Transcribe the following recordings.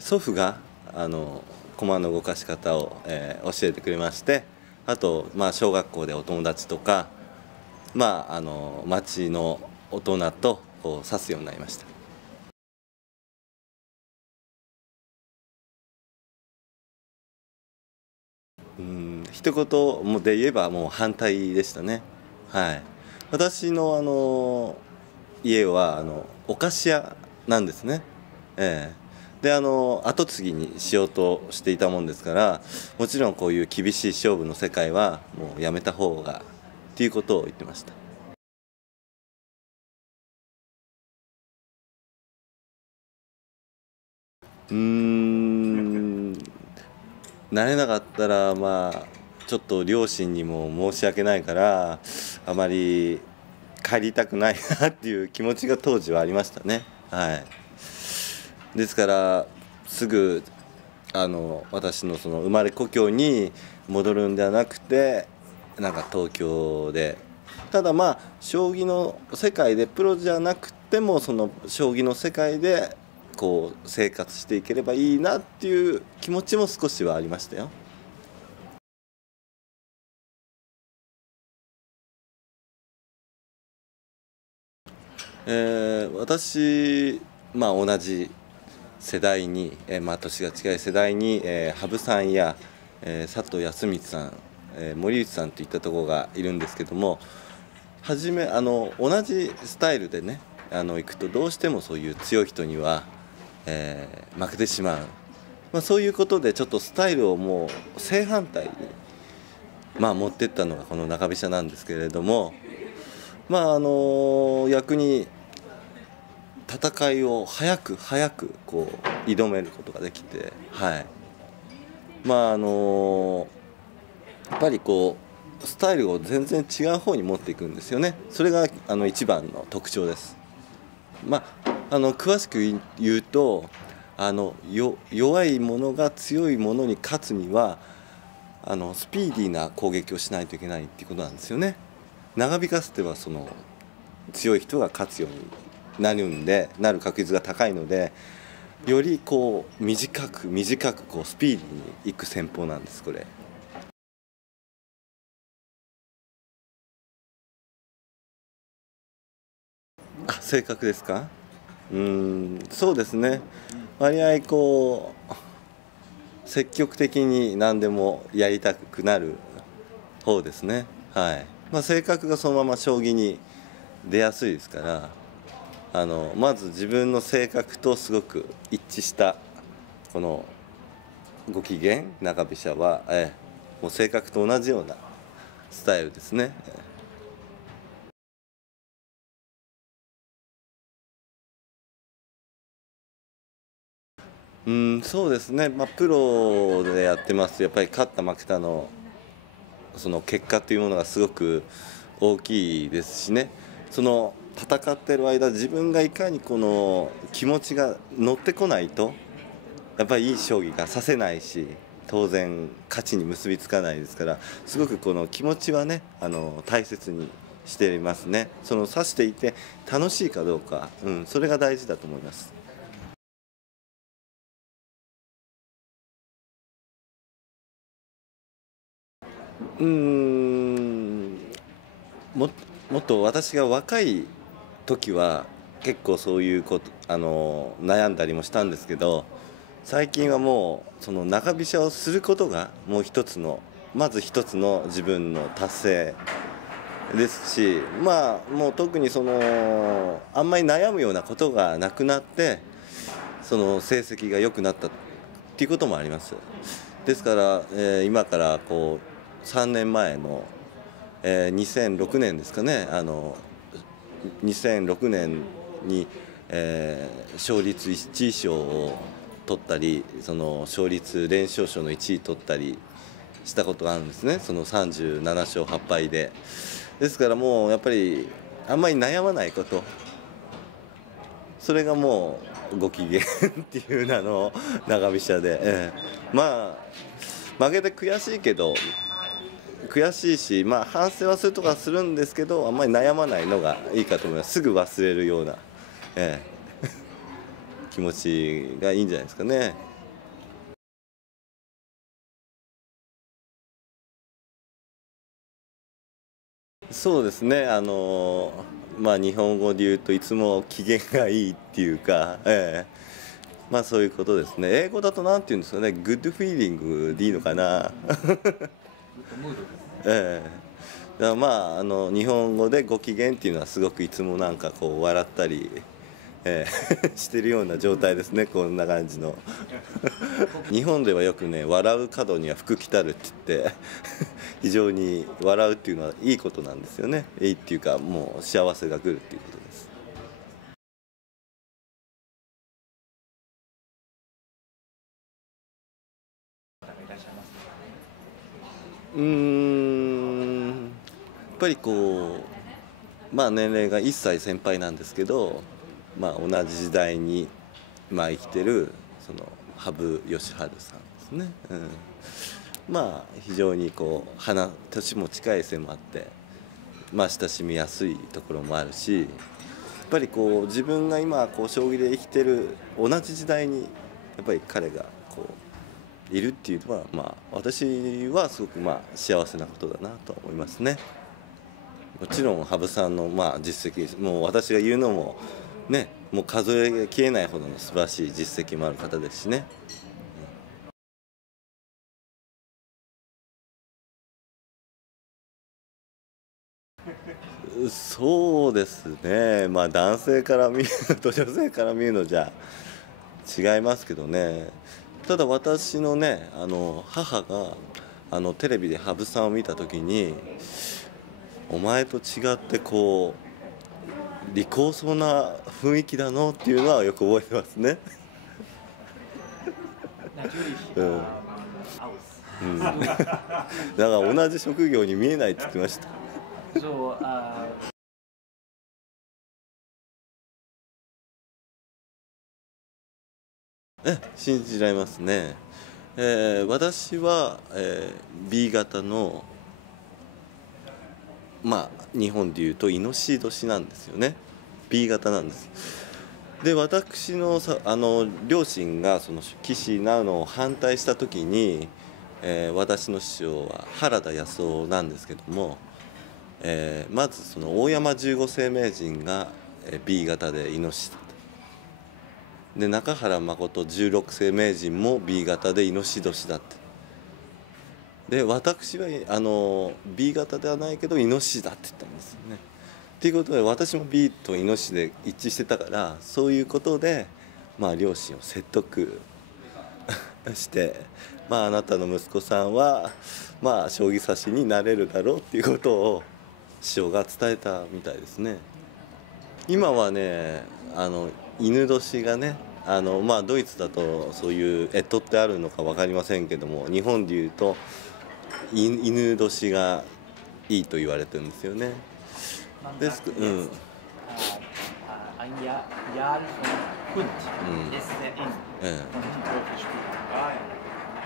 祖父が駒の動かし方を、教えてくれまして、あと、小学校でお友達とか、町の大人とこう指すようになりました。一言もで言えばもう反対でしたね。はい。私の家はお菓子屋なんですね。で後継ぎにしようとしていたもんですから、もちろんこういう厳しい勝負の世界はもうやめた方がっていうことを言ってました。うーん慣れなかったらちょっと両親にも申し訳ないから、あまり帰りたくないなっていう気持ちが当時はありましたね。はい。ですからすぐ私のその生まれ故郷に戻るんではなくて、なんか東京で、ただ将棋の世界でプロじゃなくてもその将棋の世界でこう生活していければいいなっていう気持ちも少しはありましたよ。私、同じ世代に、年が近い世代に、羽生さんや、佐藤康光さん、森内さんといったところがいるんですけども、初め同じスタイルでね行くとどうしてもそういう強い人には、負けてしまう、そういうことでちょっとスタイルをもう正反対に、持っていったのがこの中飛車なんですけれども、逆に戦いを早く早くこう挑めることができて、はい、やっぱりこうスタイルを全然違う方に持っていくんですよね。それが一番の特徴です。詳しく言うと弱い者が強い者に勝つにはスピーディーな攻撃をしないといけないっていうことなんですよね。長引かせてはその強い人が勝つようになる確率が高いので、よりこう短く短くこうスピーディーにいく戦法なんですこれ。性格ですか？そうですね。割合こう積極的に何でもやりたくなる方ですね。はい。性格がそのまま将棋に出やすいですから、まず自分の性格とすごく一致したこのご機嫌中飛車は、もう性格と同じようなスタイルですね。そうですね。プロでやってますとやっぱり勝った負けたのその結果というものがすごく大きいですしね。その戦ってる間自分がいかにこの気持ちが乗ってこないとやっぱりいい将棋が指せないし、当然勝ちに結びつかないですから、すごくこの気持ちはね大切にしていますね。その指していて楽しいかどうか、それが大事だと思います。うーんももっと私が若い時は結構そういうこと悩んだりもしたんですけど、最近はもうその中飛車をすることがもうまず一つの自分の達成ですし、もう特にあんまり悩むようなことがなくなって、その成績が良くなったっていうこともあります。ですから、今からこう3年前の、2006年ですかね、2006年に、勝率1位賞を取ったり、その勝率連勝賞の1位取ったりしたことがあるんですね。その37勝8敗で。ですからもうやっぱりあんまり悩まないこと、それがもうご機嫌っていう名の長飛車で、負けて悔しいけど悔しいし、反省はするとかするんですけど、あんまり悩まないのがいいかと思います。すぐ忘れるような、え気持ちがいいんじゃないですかね。そうですね、日本語で言うといつも機嫌がいいっていうか、そういうことですね。英語だとなんて言うんですかね、グッドフィーリングでいいのかな。えだから日本語でご機嫌っていうのはすごくいつもなんかこう笑ったり、してるような状態ですね、こんな感じの。日本ではよくね、笑う門には福来たるって言って非常に笑うっていうのはいいことなんですよね。いいっていうか、もう幸せが来るっていうことです。やっぱりこう年齢が1歳先輩なんですけど、同じ時代に生きてるその羽生善治さんですね。非常にこう年も近いせいもあって、親しみやすいところもあるし、やっぱりこう自分が今こう将棋で生きてる同じ時代にやっぱり彼がこういるっていうのは、私はすごく幸せなことだなと思いますね。もちろん羽生さんの実績、もう私が言うのもね、もう数えきれないほどの素晴らしい実績もある方ですしね。そうですね、男性から見るのと女性から見るのじゃ違いますけどね。ただ私のね、母がテレビで羽生さんを見た時に、お前と違ってこう利口そうな雰囲気だのっていうのはよく覚えてますね。うん、だから同じ職業に見えないって言ってました。信じられますね。私は、B 型の日本でいうとイノシシ年なんですよね。 B 型なんです。で私の両親がその棋士になるのを反対した時に、私の師匠は原田康夫なんですけども、まずその大山十五世名人が B 型でイノシシだと。で中原誠16世名人も B 型でイノシシ年だって。で私はB 型ではないけどイノシシだって言ったんですよね。っていうことで私も B とイノシシで一致してたから、そういうことで両親を説得して、あなたの息子さんは将棋指しになれるだろうっていうことを師匠が伝えたみたいですね。今はね犬年がねドイツだとそういう干支ってあるのか分かりませんけども、日本でいうと犬年がいいと言われてるんですよね。ですうん。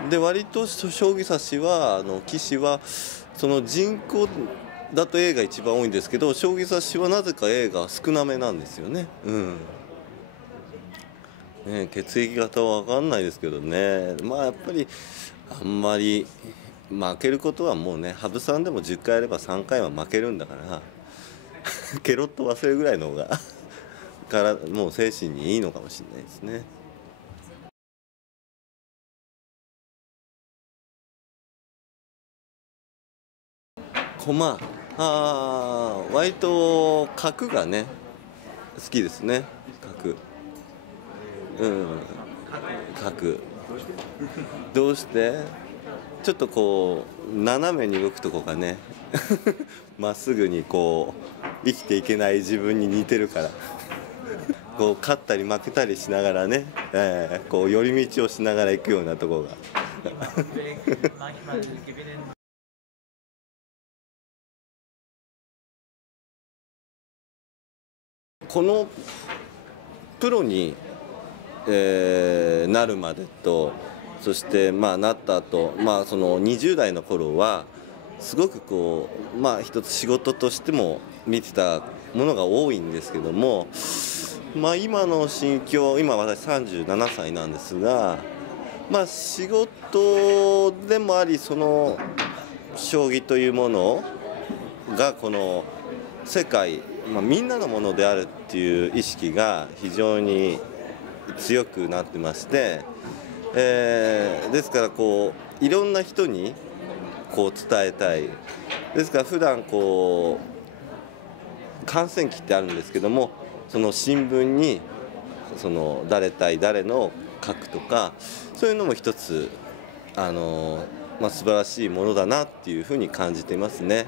で割と将棋指しは棋士はその人口だと A が一番多いんですけど、将棋指しはなぜか A が少なめなんですよね。血液型は分かんないですけどね、やっぱりあんまり負けることはもうね、羽生さんでも10回やれば3回は負けるんだからケロッと忘れるぐらいの方がからもう精神にいいのかもしれないですね。駒割と角がね好きですね。角角どうしてちょっとこう斜めに動くとこがねまっすぐにこう生きていけない自分に似てるからこう勝ったり負けたりしながらね、こう寄り道をしながら行くようなとこがこのプロに、なるまでと、そしてなった後、その20代の頃はすごくこう一つ仕事としても見てたものが多いんですけども、今の心境、今私37歳なんですが、仕事でもあり、その将棋というものがこの世界、みんなのものであるっていう意識が非常に強くなってまして、ですからこういろんな人にこう伝えたい。ですから普段こう観戦記ってあるんですけども、その新聞にその誰対誰の書くとか、そういうのも一つ素晴らしいものだなっていうふうに感じていますね。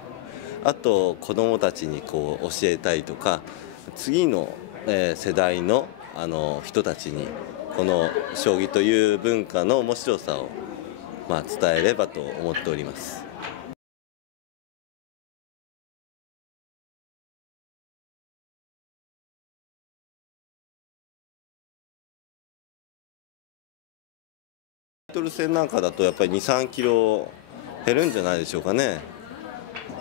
あと子どもたちにこう教えたいとか、次の世代の人たちにこの将棋という文化の面白さを伝えればと思っております。タイトル戦なんかだとやっぱり2、3キロ減るんじゃないでしょうかね。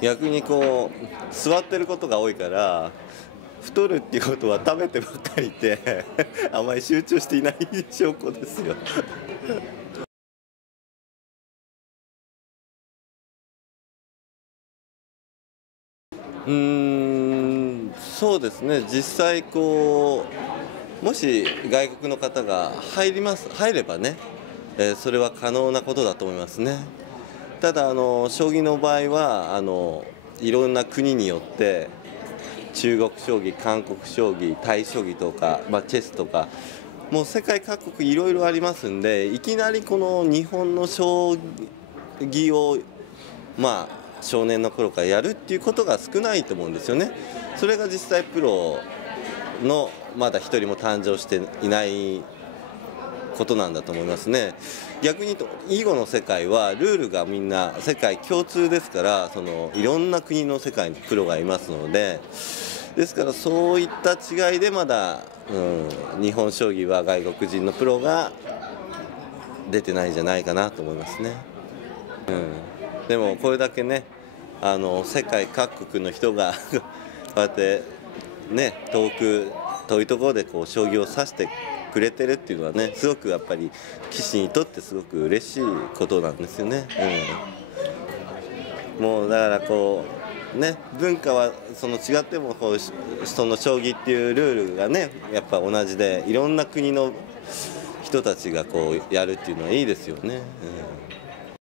逆にこう座ってることが多いから太るっていうことは食べてばっかりいてあまり集中していない証拠ですよ。そうですね、実際こうもし外国の方が入ればね、それは可能なことだと思いますね。ただ将棋の場合はいろんな国によって中国将棋、韓国将棋、タイ将棋とか、チェスとかもう世界各国いろいろありますんで、いきなりこの日本の将棋を少年の頃からやるっていうことが少ないと思うんですよね。それが実際プロのまだ一人も誕生していないことなんだと思いますね。逆に言うと囲碁の世界はルールがみんな世界共通ですから、そのいろんな国の世界にプロがいますので、ですからそういった違いでまだ、日本将棋は外国人のプロが出てないんじゃないかなと思いますね。でもこれだけね、世界各国の人がこうやってね、遠いところでこう将棋を指してくれてるっていうのはね、すごくやっぱり棋士にとってすごく嬉しいことなんですよね。もうだからこうね、文化はその違ってもこうその将棋っていうルールがねやっぱ同じで、いろんな国の人たちがこうやるっていうのはいいですよね。